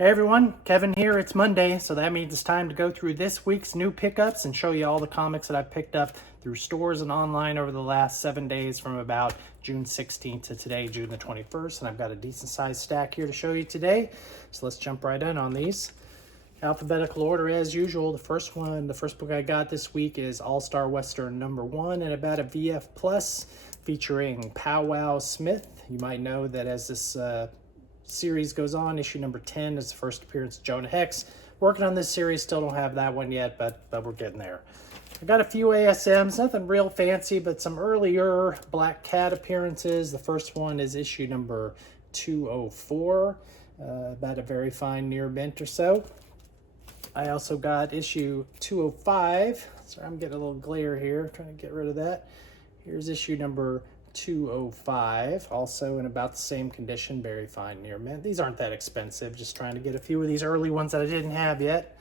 Hey everyone, Kevin here. It's Monday, so that means it's time to go through this week's new pickups and show you all the comics that I've picked up through stores and online over the last 7 days from about June 16th to today, June the 21st. And I've got a decent sized stack here to show you today. So let's jump right in on these. Alphabetical order as usual. The first book I got this week is All-Star Western #1 and about a VF Plus featuring Powwow Smith. You might know that as this series goes on, issue number 10 is the first appearance of Jonah Hex. Working on this series, still don't have that one yet, but we're getting there. I got a few ASMs, nothing real fancy, but some earlier Black Cat appearances. The first one is issue number 204, about a very fine near mint or so. I also got issue 205. Sorry, I'm getting a little glare here. I'm trying to get rid of that. Here's issue number 205, also in about the same condition, very fine near mint. These aren't that expensive, just trying to get a few of these early ones that I didn't have yet.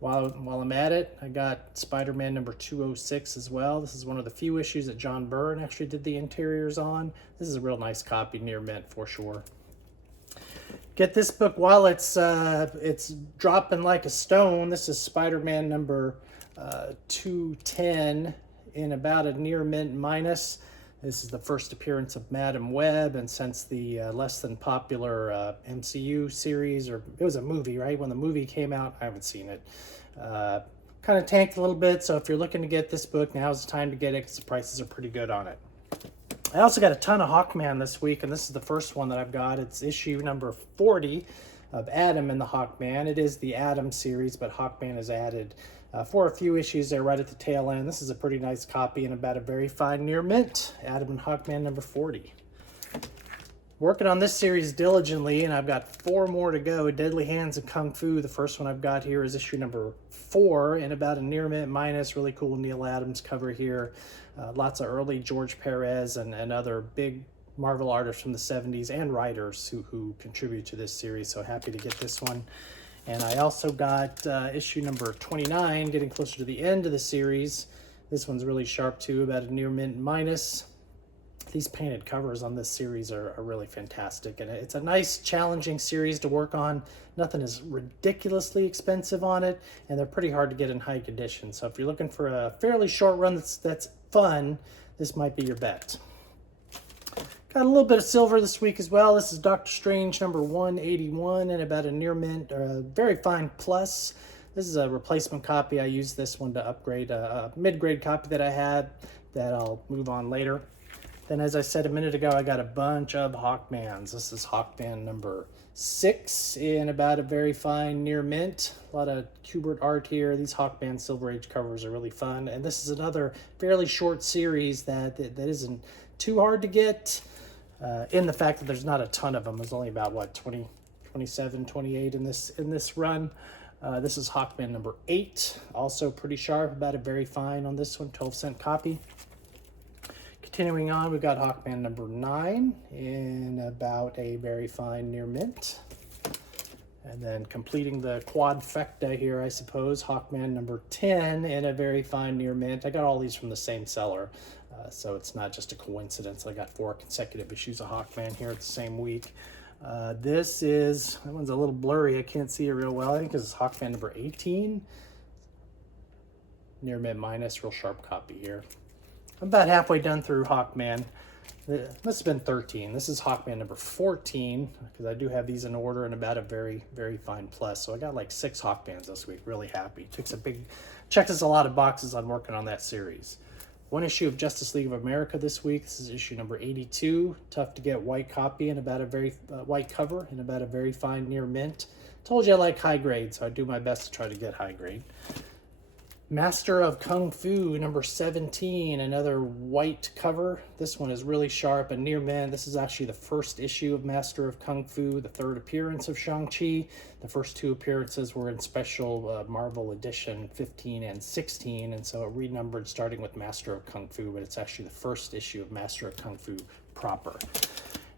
While I'm at it, I got Spider-Man number 206 as well. This is one of the few issues that John Byrne actually did the interiors on. This is a real nice copy, near mint for sure. Get this book while it's dropping like a stone. This is Spider-Man number 210 in about a near mint minus. This is the first appearance of Madam Web, and since the less than popular MCU series, or it was a movie, right? When the movie came out, I haven't seen it. Kind of tanked a little bit, so if you're looking to get this book, now's the time to get it because the prices are pretty good on it. I also got a ton of Hawkman this week, and this is the first one that I've got. It's issue number 40 of Adam and the Hawkman. It is the Adam series, but Hawkman is added for a few issues there right at the tail end. This is a pretty nice copy and about a very fine near mint. Adam and Hawkman number 40. Working on this series diligently, and I've got 4 more to go. Deadly Hands of Kung Fu. The first one I've got here is issue number 4 and about a near mint minus. Really cool Neil Adams cover here. Lots of early George Perez and other big Marvel artists from the 70s and writers who contribute to this series. So happy to get this one. And I also got issue number 29, getting closer to the end of the series. This one's really sharp too, about a near mint minus. These painted covers on this series are really fantastic. And it's a nice, challenging series to work on. Nothing is ridiculously expensive on it, and they're pretty hard to get in high condition. So if you're looking for a fairly short run that's fun, this might be your bet. Got a little bit of silver this week as well. This is Doctor Strange number 181 and about a near mint, very fine plus. This is a replacement copy. I used this one to upgrade a mid-grade copy that I had that I'll move on later. Then, as I said a minute ago, I got a bunch of Hawkmans. This is Hawkman number 6 in about a very fine near mint. A lot of Kubert art here. These Hawkman Silver Age covers are really fun. And this is another fairly short series that isn't too hard to get. In the fact that there's not a ton of them. There's only about, what, 20, 27, 28 in this run. This is Hawkman number 8. Also pretty sharp, about a very fine on this one, 12-cent copy. Continuing on, we've got Hawkman number 9 in about a very fine near mint. And then completing the quadfecta here, I suppose, Hawkman number 10 in a very fine near mint. I got all these from the same seller, so it's not just a coincidence. I got 4 consecutive issues of Hawkman here at the same week. That one's a little blurry. I can't see it real well. I think this is Hawkman number 18. Near mint minus, real sharp copy here. I'm about halfway done through Hawkman. This has been 13. This is Hawkman number 14, because I do have these in order and about a very, very fine plus. So I got like 6 Hawkmans this week. Really happy. Checks us a lot of boxes on working on that series. 1 issue of Justice League of America this week. This is issue number 82. Tough to get white copy and about a very white cover and about a very fine near mint. Told you I like high grade, so I do my best to try to get high grade. Master of Kung Fu number 17, another white cover. This one is really sharp and near mint. This is actually the first issue of Master of Kung Fu, the 3rd appearance of Shang-Chi. The first 2 appearances were in special Marvel edition 15 and 16, and so it renumbered starting with Master of Kung Fu, but it's actually the first issue of Master of Kung Fu proper.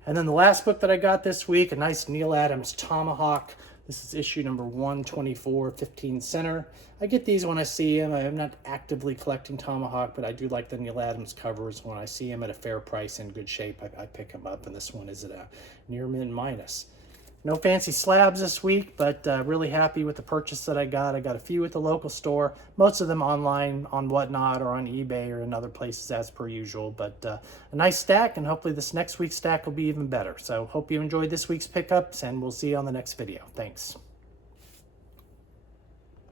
And then the last book that I got this week, a nice Neil Adams Tomahawk. This is issue number 124, 15 center. I get these when I see them. I'm not actively collecting Tomahawk, but I do like the Neil Adams covers. When I see them at a fair price in good shape, I pick them up, and this one is at a near mint minus. No fancy slabs this week, but really happy with the purchase that I got. I got a few at the local store, most of them online on Whatnot or on eBay or in other places as per usual. But a nice stack, and hopefully this next week's stack will be even better. So hope you enjoyed this week's pickups, and we'll see you on the next video. Thanks.